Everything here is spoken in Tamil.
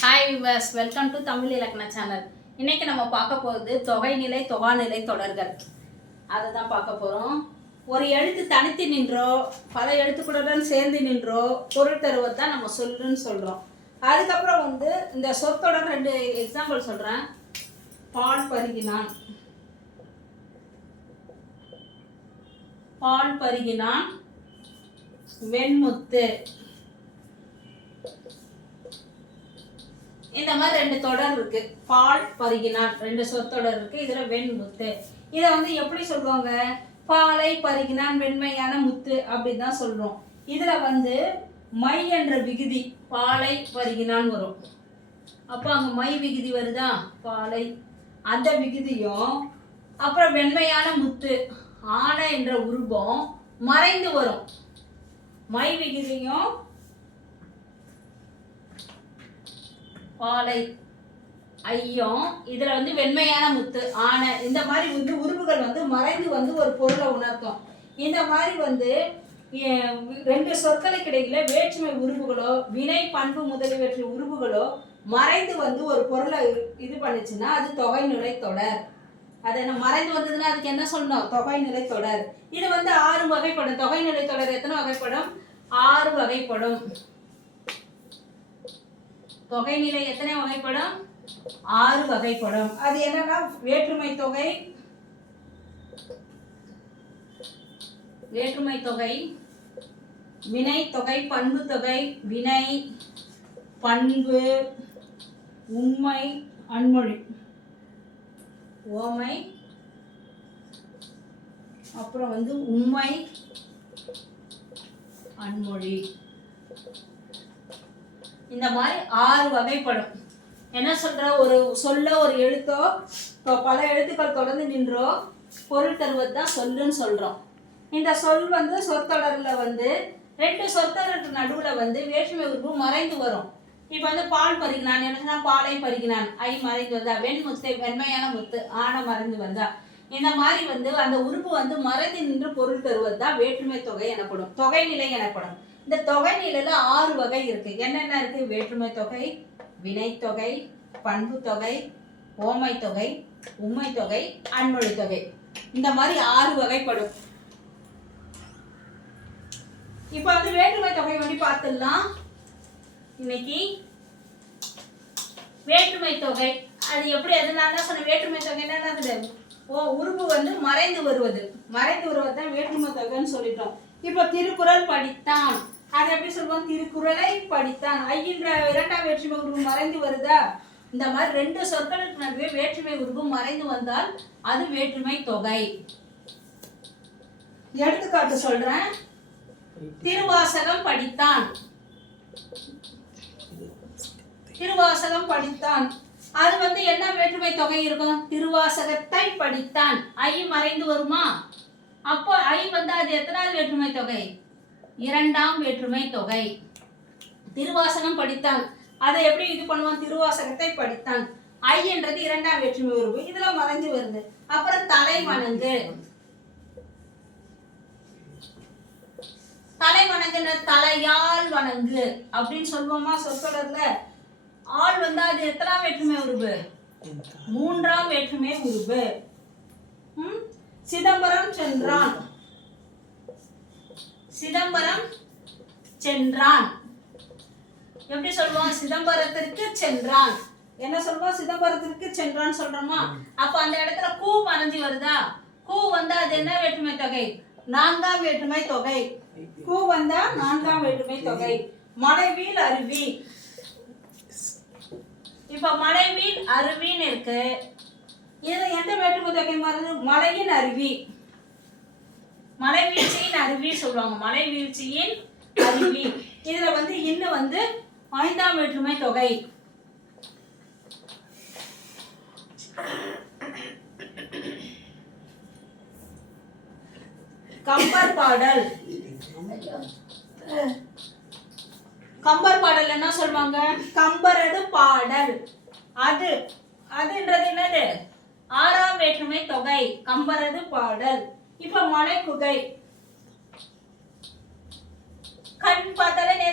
Hi viewers, welcome to Tamil இலக்கண சேனல். இன்னைக்கு நம்ம பார்க்க போகிறது தொகைநிலை தொகாநிலை தொடர்கள். அதை தான் பார்க்க போகிறோம். ஒரு எழுத்து தனித்து நின்றோ பல எழுத்துக்களுடன் சேர்ந்து நின்றோ பொருள் தருவது தான் நம்ம சொல்லுன்னு சொல்கிறோம். அதுக்கப்புறம் இந்த சொற்றொடர் 2 எக்ஸாம்பிள் சொல்கிறேன். பால் பருகினான், பால் பருகினான், வெண்முத்து. இந்த மாதிரி 2 தொடர் இருக்கு. பால் பருகினான் 2 சொற்றொடர் இருக்கு. இதுல வெண்முத்து. இதை எப்படி சொல்லுவாங்க? பாலை பருகினான் வெண்மையான முத்து அப்படின்னு தான் சொல்றோம். இதுல மை என்ற விகுதி பாலை பருகினான் வரும். அப்போ அங்க மை விகுதி வருதா? பாலை அந்த விகுதியும் அப்புறம் வெண்மையான முத்து ஆன என்ற உருவம் மறைந்து வரும். மை விகுதியும் பாலை ஐயம் இதுல வெண்மையான முத்து ஆன இந்த மாதிரி உருவுகள் மறைந்து ஒரு பொருளை உணர்த்தும். இந்த மாதிரி 2 சொற்களுக்கு இடையில வேற்றுமை உருவுகளோ வினை பண்பு முதலியவற்றின் உருவுகளோ மறைந்து ஒரு பொருளை இது பண்ணுச்சுன்னா அது தொகைநிலை தொடர். அது என்ன மறைந்து வந்ததுன்னா அதுக்கு என்ன சொல்லணும்? தொகைநிலை தொடர். இது 6 வகைப்படும். தொகைநிலை தொடர் எத்தனை வகைப்படும்? 6 வகைப்படும். தொகைநிலை எத்தனை வகைப்படும்? 6 வகைப்படும். அது என்னன்னா வேற்றுமை தொகை, வேற்றுமை தொகை, வினை தொகை, பண்பு தொகை, வினை பண்பு, உண்மை அன்மொழி, ஓமை, அப்புறம் உண்மை அன்மொழி. இந்த மாதிரி 6 வகைப்படும். என்ன சொல்ற? ஒரு சொல்ல ஒரு எழுத்தோ பல எழுத்துக்கள் தொடர்ந்து நின்றோ பொருள் தருவது தான் சொல்லுன்னு சொல்றோம். இந்த சொல் சொற்தொடர்ல 2 சொற்தொடருக்கு நடுவுல வேற்றுமை உருவு மறைந்து வரும். இப்ப பால் பருகினான் என்ன சொன்னா? பாலை பருகினான் ஐ மறைந்து வந்தா. வெண்முத்து வெண்மையான முத்து ஆன மறைந்து வந்தா. இந்த மாதிரி அந்த உருவு மறைந்து நின்று பொருள் தருவது தான் வேற்றுமை தொகை எனப்படும், தொகைநிலை எனப்படும். இந்த தொகைநிலையில 6 வகை இருக்கு. என்னென்ன இருக்கு? வேற்றுமை தொகை, வினை தொகை, பண்பு தொகை, ஓமை தொகை, உண்மை தொகை, அன்மொழி தொகை. இந்த மாதிரி 6 வகைப்படும். இப்ப வேற்றுமை தொகை பார்த்துடலாம். இன்னைக்கு வேற்றுமை தொகை அது எப்படி? அதனால சொன்ன வேற்றுமை தொகை என்ன? உருவு மறைந்து வருவது, மறைந்து வருவது தான் வேற்றுமை தொகைன்னு சொல்லிட்டோம். இப்ப திருக்குறள் படித்தான், அது எப்படி சொல்லுவோம்? திருக்குறளை படித்தான். ஐன்ற 2ஆம் வேற்றுமை உருவு மறைந்து வருதா? இந்த மாதிரி 2 சொற்களுக்கு நடுவே வேற்றுமை உருவு மறைந்து வந்தால் அது வேற்றுமை தொகை. எடுத்துக்காட்டு சொல்றேன். திருவாசகம் படித்தான், திருவாசகம் படித்தான். அது என்ன வேற்றுமை தொகை இருக்கும்? திருவாசகத்தை படித்தான். ஐ மறைந்து வருமா? அப்போ ஐ அது எத்தனாவது வேற்றுமை தொகை? 2ஆம் வேற்றுமை தொகை. திருவாசகம் படித்தான், அதை எப்படி இது பண்ணுவான்? திருவாசகத்தை படித்தான். ஐ என்றது 2ஆம் வேற்றுமை உருவு, இதுல மறைஞ்சு வருது. அப்புறம் தலை வணங்கு, தலை வணங்குன தலையால் வணங்கு அப்படின்னு சொல்லுவோமா சொற்தொடர்ல? ஆள் அது எத்தனாம் வேற்றுமை உருவு? 3ஆம் வேற்றுமை உருவு. சிதம்பரம் சென்றான், சிதம்பரம் சென்றான் எப்படி சொல்லுவோம்? சிதம்பரத்திற்கு சென்றான். என்ன சொல்லுவோம்? சிதம்பரத்திற்கு சென்றான் சொல்றோமா? அப்ப அந்த இடத்துல கூ மறைஞ்சு வருதா? கூ அது என்ன வேற்றுமை தொகை? 4ஆம் வேற்றுமை தொகை. கூ 4ஆம் வேற்றுமை தொகை. மலைவீல் அருவி. இப்ப மலைவீல் அருவின்னு இருக்கு. இதுல எந்த வேற்றுமை தொகை மறைஞ்சு? மலையின் அருவி, மலை வீழ்ச்சியின் அருவி சொல்லுவாங்க. மலை வீழ்ச்சியின் அருவி. இதுல இன்னும் 5ஆம் வேற்றுமை தொகை. கம்பர் பாடல். கம்பர் பாடல் என்ன சொல்லுவாங்க? கம்பரது பாடல். அது அதுன்றது என்னது? 6ஆம் வேற்றுமை தொகை. கம்பரது பாடல். இப்ப மலை குகை. கண் பார்த்தாலே